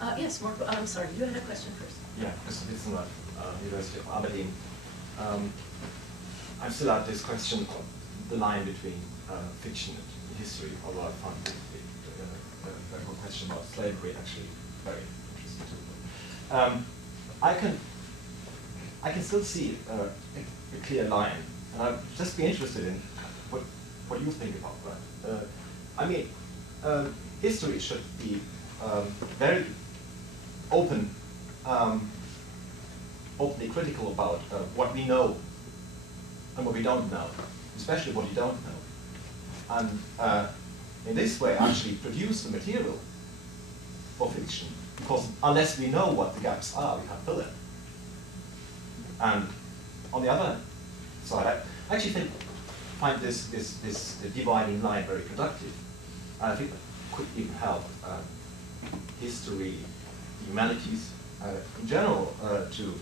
Yes, Mark, I'm sorry, you had a question first. Yeah, Christoph Witzenrath, University of Aberdeen. I'm still at this question of the line between fiction and history, although I found the whole question about slavery actually very interesting too. I can still see a clear line, and I'd just be interested in what you think about that. I mean, history should be very openly critical about what we know and what we don't know, especially what you don't know. And in this way, actually produce the material for fiction, because unless we know what the gaps are, we can't fill it. And on the other side, I actually find this dividing line very productive. And I think it could even help history, humanities in general to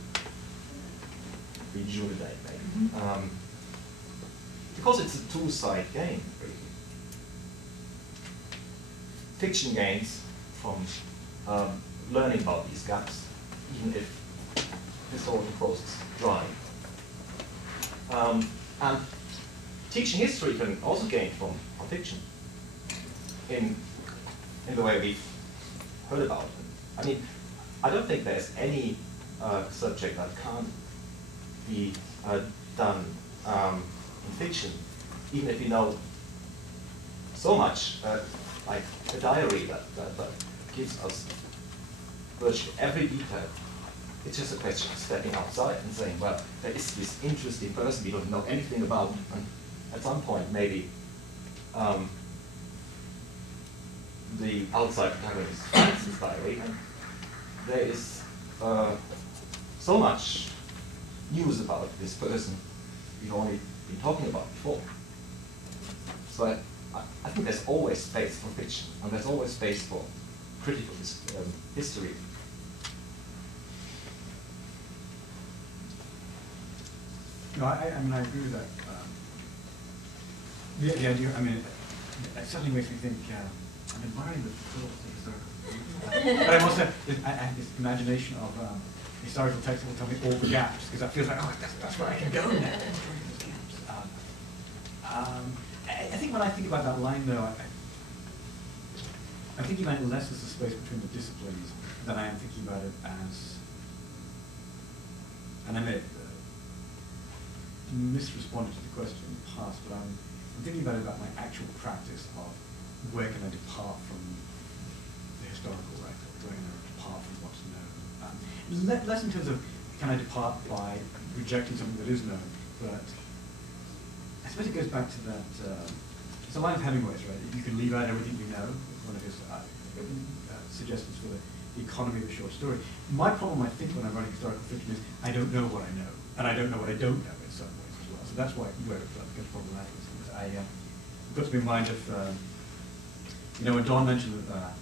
rejuvenate, maybe. Because it's a two-side game, really. Fiction gains from learning about these gaps, even if historical prose is dry. And teaching history can also gain from fiction in the way we've heard about it. I mean, I don't think there's any subject that can't be done in fiction, even if you know so much, like a diary that gives us virtually every detail. It's just a question of stepping outside and saying, well, there is this interesting person we don't know anything about, and at some point maybe the outside protagonist finds this diary, and there is so much news about this person we've only been talking about before. So I think there's always space for fiction, and there's always space for critical history. No, I mean, I agree with that. The idea, I mean, it certainly makes me think, I'm admiring the thought of historical. But I'm also, I have this imagination of historical text that will tell me all the gaps, because that feels like, oh, that's where I can go now. I think when I think about that line, though, I'm thinking about it less as the space between the disciplines than I am thinking about it as, and I may have misresponded to the question in the past, but I'm thinking about my actual practice of where can I depart from the historical record, where can I depart from what's known. Less in terms of can I depart by rejecting something that is known, but I suppose it goes back to that, it's a line of Hemingway's, right? You can leave out everything you know, one of his suggestions for the economy of a short story. My problem, I think, when I'm writing historical fiction is I don't know what I know, and I don't know what I don't know in some ways as well. So that's why where it becomes problematic. It puts me in mind of, you know, when Don mentioned that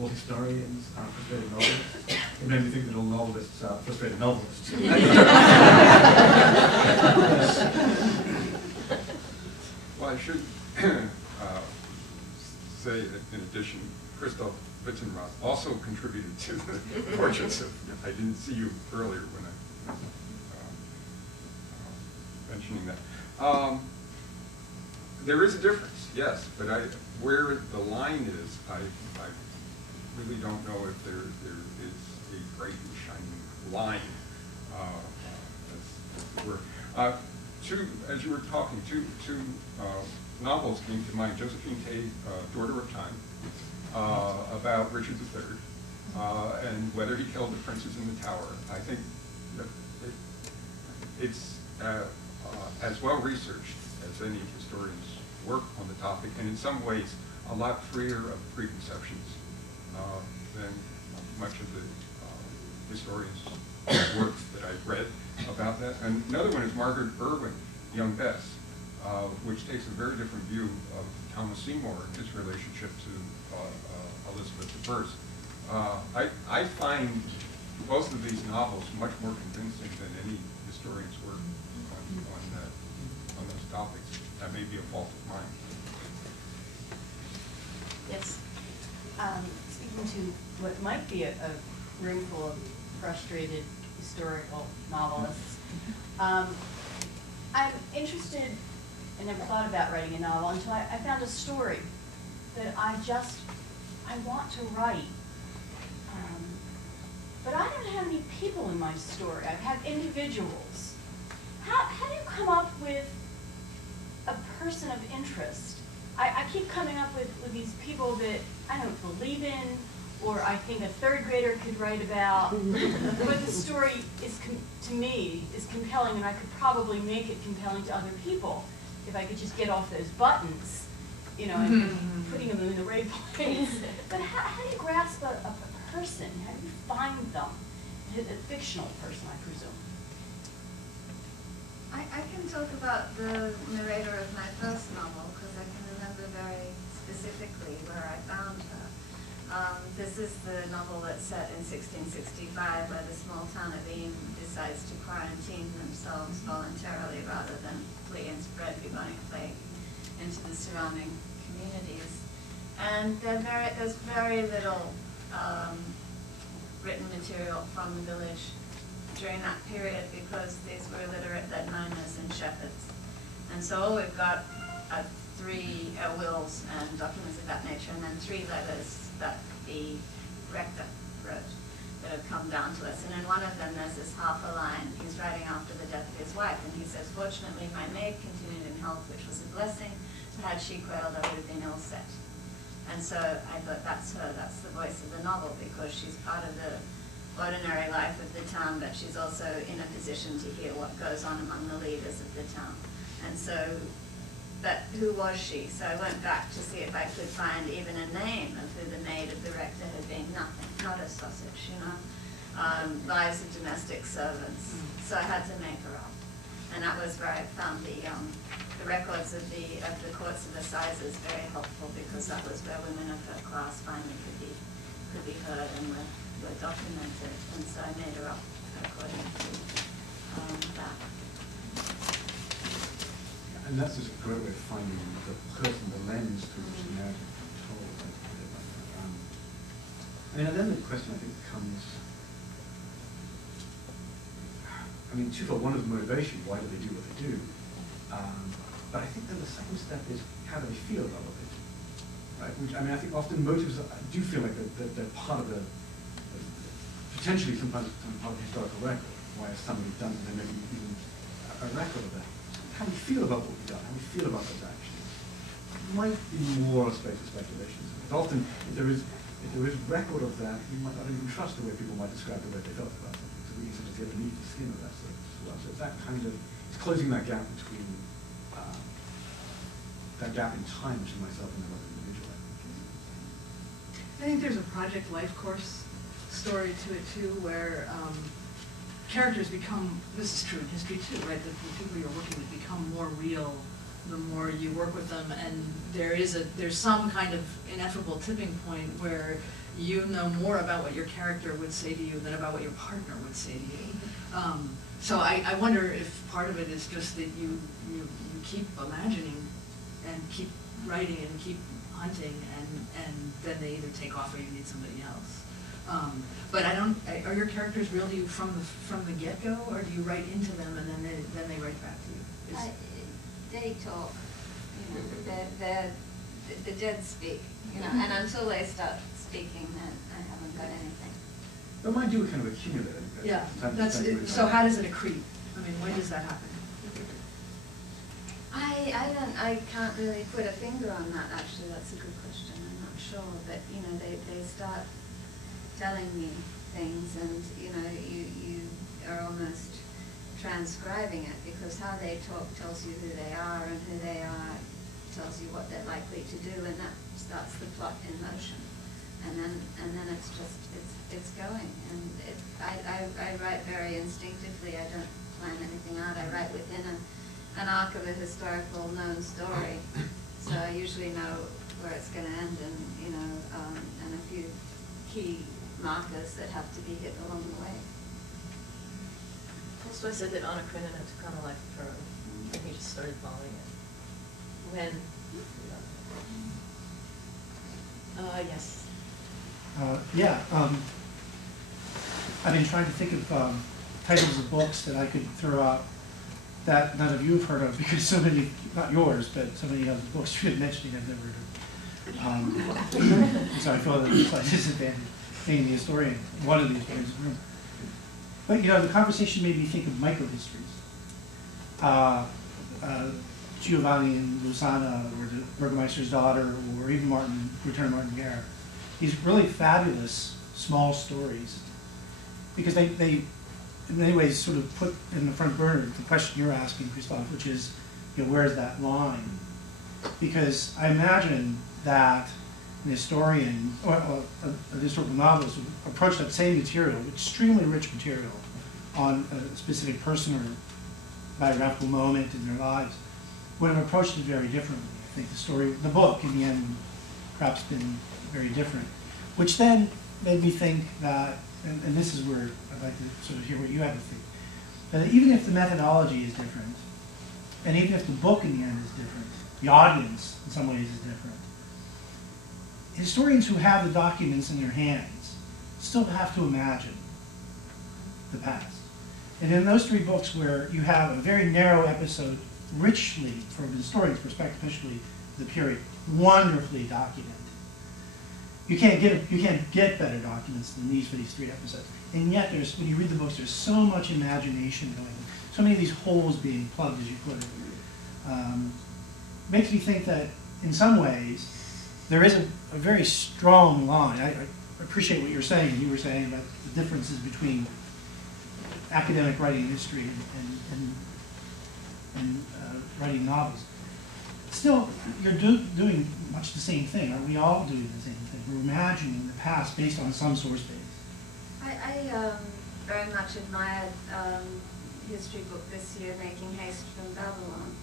all historians are frustrated novelists, it made me think that all novelists are frustrated novelists. Well, I should say, in addition, Christoph Witzenrath also contributed to the portraits of, I didn't see you earlier when I was mentioning that. There is a difference, yes, but where the line is, I really don't know if there is a bright and shining line, as it were. As you were talking, two novels came to mind. Josephine Tey, Daughter of Time, about Richard III, and whether he killed the princes in the Tower. I think that it's as well researched as any historian's work on the topic, and in some ways a lot freer of preconceptions than much of the historians' works that I've read about that. And another one is Margaret Irwin, Young Bess, which takes a very different view of Thomas Seymour and his relationship to Elizabeth I. I find both of these novels much more convincing than any historian's work on those topics. That may be a fault of mine. Yes. into what might be a room full of frustrated historical novelists. I'm interested, I never thought about writing a novel until I found a story that I want to write. But I don't have any people in my story. I have individuals. How do you come up with a person of interest? I keep coming up with these people that I don't believe in, or I think a third grader could write about, but the story is, to me, is compelling, and I could probably make it compelling to other people if I could just get off those buttons, you know, and putting them in the right place. But how do you grasp a person? How do you find them? A fictional person, I presume. I can talk about the narrator of my first novel, because I can remember very specifically where I found her. This is the novel that's set in 1665, where the small town of Eyam decides to quarantine themselves voluntarily rather than flee and spread bubonic plague into the surrounding communities. And there's very little written material from the village during that period, because these were illiterate dead miners and shepherds. And so all we've got are 3 wills and documents of that nature, and then 3 letters that the rector wrote that have come down to us. And in one of them there's this half a line. He's writing after the death of his wife, and he says, "Fortunately my maid continued in health, which was a blessing. Had she quailed, I would have been ill set." And so I thought, that's her, that's the voice of the novel, because she's part of the ordinary life of the town, but she's also in a position to hear what goes on among the leaders of the town. And so, but who was she? So I went back to see if I could find even a name of who the maid of the rector had been. Nothing, not a sausage, you know. Lives of domestic servants. So I had to make her up. And that was where I found the records of the courts of assizes very helpful, because that was where women of her class finally could be heard and were documented. And so I made her up according to that. And that's just a great way of finding the person, the lens through which the narrative is told. And then the question I think becomes, twofold. One is motivation. Why do they do what they do? But I think then the second step is, how do they feel about what they do? Right? Which, I think often motives do feel like they're part of potentially sometimes part of the historical record. Why has somebody done it? There may be even a record of that. How do you feel about what we've done? How do you feel about those actions? It might be more a space of speculation. But often, if there is record of that, you might not even trust the way people might describe the way they felt about something. So we can sort of get beneath the skin of that sort of as well. So it's that kind of, it's closing that gap between that gap in time between myself and another individual. I think there's a Project Life Course story to it too, where characters become, this is true in history too, right? The people you're working with become more real the more you work with them, and there's some kind of ineffable tipping point where you know more about what your character would say to you than about what your partner would say to you. So I wonder if part of it is just that you keep imagining and keep writing and keep hunting, and then they either take off or you need somebody else. But are your characters real to you from the get-go, or do you write into them and then they write back to you? They talk, the dead speak, and until they start speaking, then I haven't got anything. But mine do kind of accumulate. Yeah, that's it. So how does it accrete? When does that happen? I can't really put a finger on that, actually. That's a good question. I'm not sure, but they start telling me things, and you are almost transcribing it, because how they talk tells you who they are, and who they are tells you what they're likely to do, and that starts the plot in motion. And then it's just it's going, and I write very instinctively. I don't plan anything out. I write within an arc of a historical known story, so I usually know where it's going to end, and a few key markers that have to be hit along the way. Tolstoy said that Anna Karenina took on a life of her own, and he just started following it. When? Yes. Yeah, I've been trying to think of titles of books that I could throw out that none of you have heard of, because so many, not yours, but so many of the books you've been mentioning I've never heard of. So I feel that it's like disadvantage being the historian, one of the historians in the room. But you know, the conversation made me think of microhistories. Giovanni and Lusana, or the Burgomeister's Daughter, or even Return of Martin Guerre. These really fabulous small stories, because they in many ways sort of put in the front burner the question you're asking, Christophe, which is, you know, where's that line? Because I imagine that an historian, or a historical novelist, would approach that same material, extremely rich material, on a specific person or biographical moment in their lives, would have approached it very differently. I think the book, in the end, perhaps been very different. Which then made me think that, and this is where I'd like to sort of hear what you had to think, that even if the methodology is different, and even if the book in the end is different, the audience in some ways is different, historians who have the documents in their hands still have to imagine the past. And in those three books, where you have a very narrow episode, richly, from a historian's perspective, especially the period, wonderfully documented. You can't get better documents than these for these three episodes. And yet, when you read the books, there's so much imagination going on. So many of these holes being plugged, as you put it. Makes me think that, in some ways, there is a very strong line. I appreciate what you're saying. You were saying about the differences between academic writing history and writing novels. Still, you're doing much the same thing. Are we all doing the same thing? We're imagining the past based on some source base. I very much admired history book this year, Making Haste from Babylon,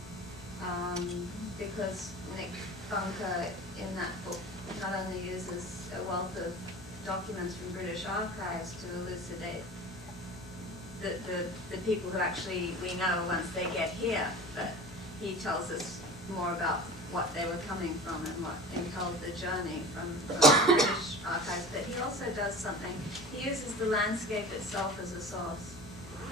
because Nick Bunker in that book not only uses a wealth of documents from British archives to elucidate the people who actually we know once they get here, but he tells us more about what they were coming from and what impelled the journey from British archives. But he also does something, he uses the landscape itself as a source.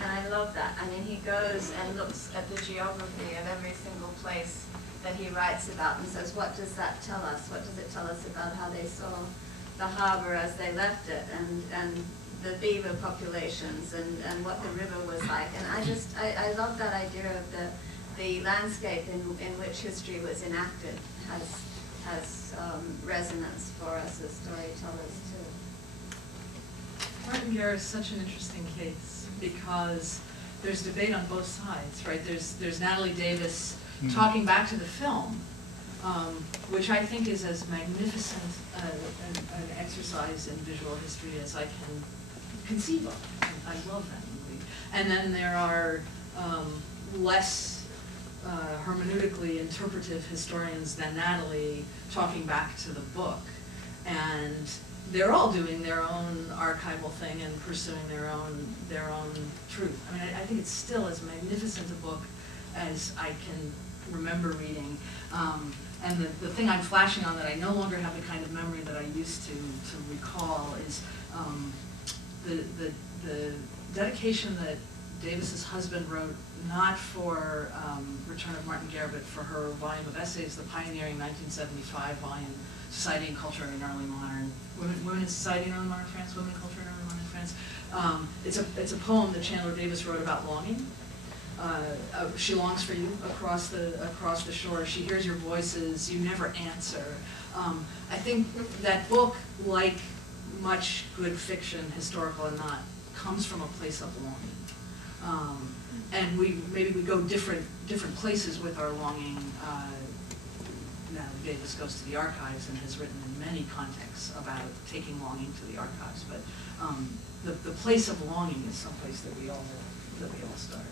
And I love that. I mean, he goes and looks at the geography of every single place that he writes about and says, what does that tell us? What does it tell us about how they saw the harbor as they left it, and the beaver populations, and what the river was like? And I love that idea of the landscape in which history was enacted has resonance for us as storytellers too. Martin Guerre is such an interesting case because there's debate on both sides, right? There's Natalie Davis talking back to the film, which I think is as magnificent an exercise in visual history as I can conceive of. I love that movie. And then there are less hermeneutically interpretive historians than Natalie talking back to the book. And they're all doing their own archival thing and pursuing their own truth. I mean, I think it's still as magnificent a book as I can remember reading. And the thing I'm flashing on that I no longer have the kind of memory that I used to recall is the dedication that Davis's husband wrote, not for Return of Martin Guerre, but for her volume of essays, the pioneering 1975 volume, Society and Culture in Early Modern, Women in Society in Early Modern France, Women and Culture in Early Modern France. It's a poem that Chandler Davis wrote about longing. She longs for you across the shore. She hears your voices. You never answer. I think that book, like much good fiction, historical and not, comes from a place of longing. And maybe we go different places with our longing. Natalie Davis goes to the archives and has written in many contexts about taking longing to the archives. But the place of longing is someplace that we all start.